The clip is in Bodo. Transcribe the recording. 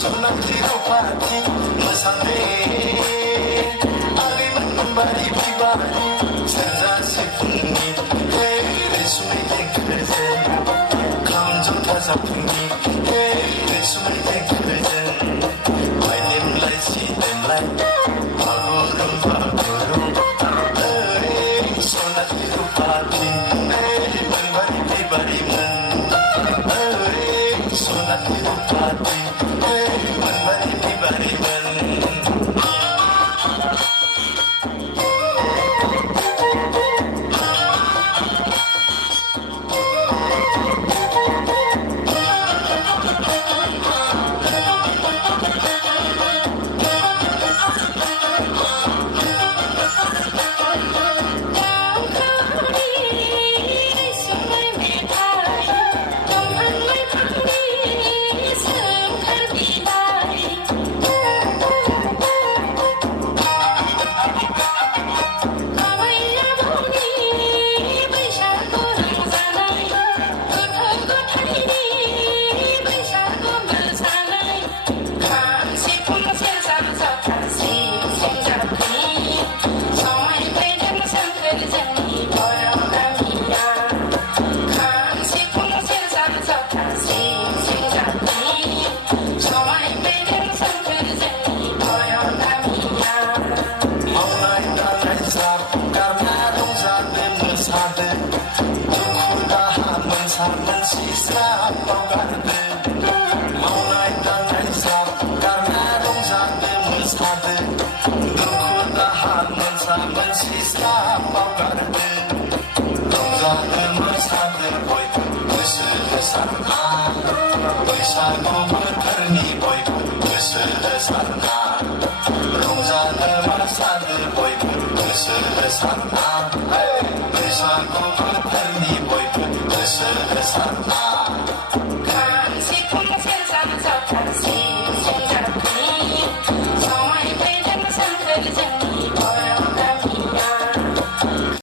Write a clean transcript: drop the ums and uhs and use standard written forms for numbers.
सोनांथियाव पार्टी मोसादे आलिमोन बारि बिबारि सेरजा सिफुंनि रैसुमै देंखोजों खाम जथा जाबख्रिंनि रैसुमै देंखोजों बायदेमलाय सिदेमलाय बागुरुम बागुरुम सोनांथियाव पार्टी मोनबारि बिबारिमोन सोनांथियाव पार्टी मोनबारि बिबारिमोन Sisa bagarde maunai tangai sab karena rongzade mesade duku dahan mensaben sisa bagarde rongzade mesade boy goso sarna बैसागु बोथोरनि बयबो गोसो सारना रंजानो मोसानो बयबो गोसो सारना बैसागु बोथोरनि बयबो गोसो सारना